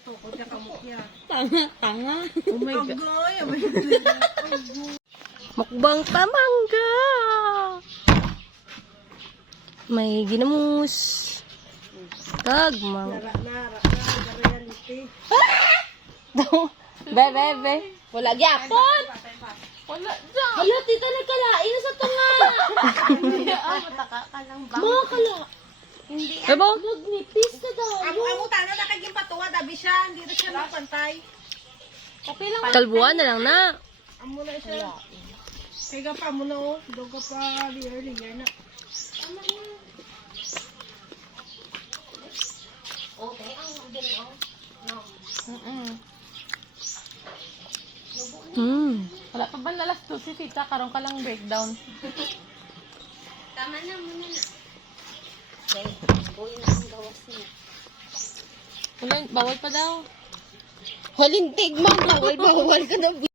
Natukod niya kamukya. Tanga, tanga. Oh my God. Agoy, God. Mukbang pamangga. May ginamus. Tagmang. Nara, nara, nara, reality. be, be, be. Wala gyapon. Wala dyan. Hala, tita, nagkalain sa tunga. Ah, mataka ka lang ba? Mga kala. Hindi. Diba? Nagnipis na daw. Amo, amo, tano na kaging patuwa, dabi siya. Hindi na siya napantay. Kape lang. Kalbuan na lang na. Amo na siya. Kaya pa mo na oh. Doga pa the earlier na. Mm-mm. Hmm. Wala pa ba nalas to si tita? Karoon ka lang breakdown. Tama na, muna na. Dahil, buhay na ang gawas niya. Wala, bawal pa daw. Walintig, ma'am. Bawal, bawal ka na.